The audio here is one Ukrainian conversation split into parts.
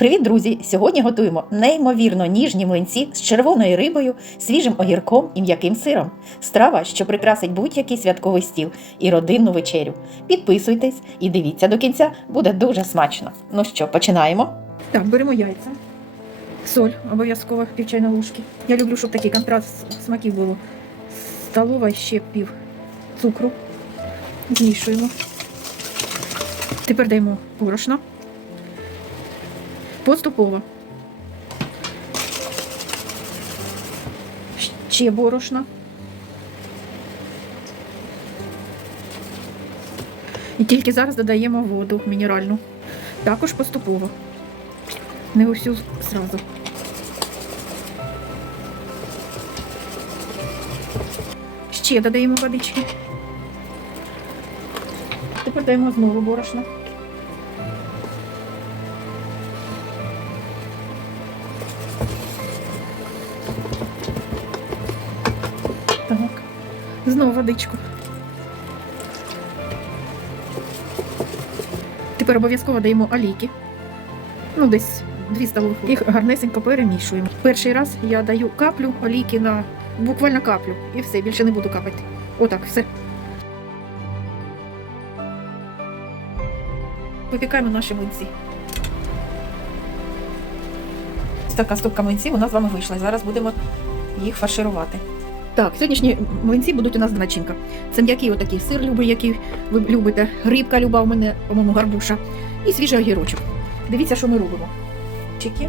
Привіт, друзі! Сьогодні готуємо неймовірно ніжні млинці з червоною рибою, свіжим огірком і м'яким сиром. Страва, що прикрасить будь-який святковий стіл і родинну вечерю. Підписуйтесь і дивіться до кінця, буде дуже смачно. Ну що, починаємо? Так, беремо яйця, соль, обов'язково пів чайної ложки. Я люблю, щоб такий контраст смаків було. Столова ще пів цукру. Змішуємо. Тепер даємо борошно. Поступово. Ще борошно. І тільки зараз додаємо воду мінеральну. Також поступово. Не усю зразу. Ще додаємо водички. Тепер даємо знову борошно. Знову водичку. Тепер обов'язково даємо олійки. Ну, десь 2 столових. Їх гарнесенько перемішуємо. Перший раз я даю каплю олійки на буквально каплю. І все, більше не буду капати. Отак, все. Випікаємо наші млинці. Ось така стопка млинців у нас з вами вийшла. Зараз будемо їх фарширувати. Так, сьогоднішні млинці будуть у нас начинка. Це м'який отакий сир любий, який ви любите. Рибка люба у мене, по-моєму, гарбуша. І свіжий огірочок. Дивіться, що ми робимо. Чики.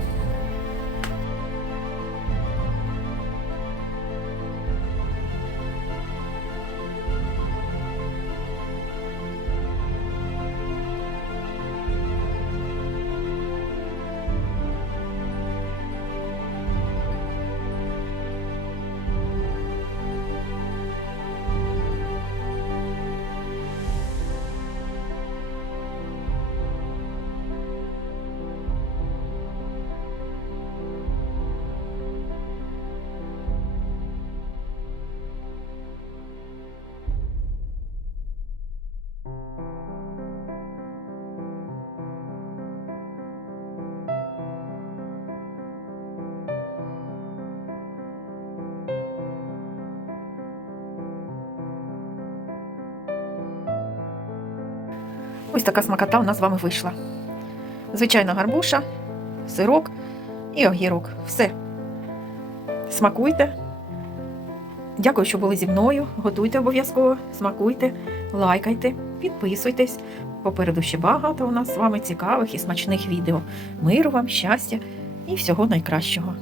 Ось така смакота у нас з вами вийшла. Звичайна гарбуша, сирок і огірок. Все. Смакуйте. Дякую, що були зі мною. Готуйте обов'язково, смакуйте, лайкайте, підписуйтесь. Попереду ще багато у нас з вами цікавих і смачних відео. Миру вам, щастя і всього найкращого.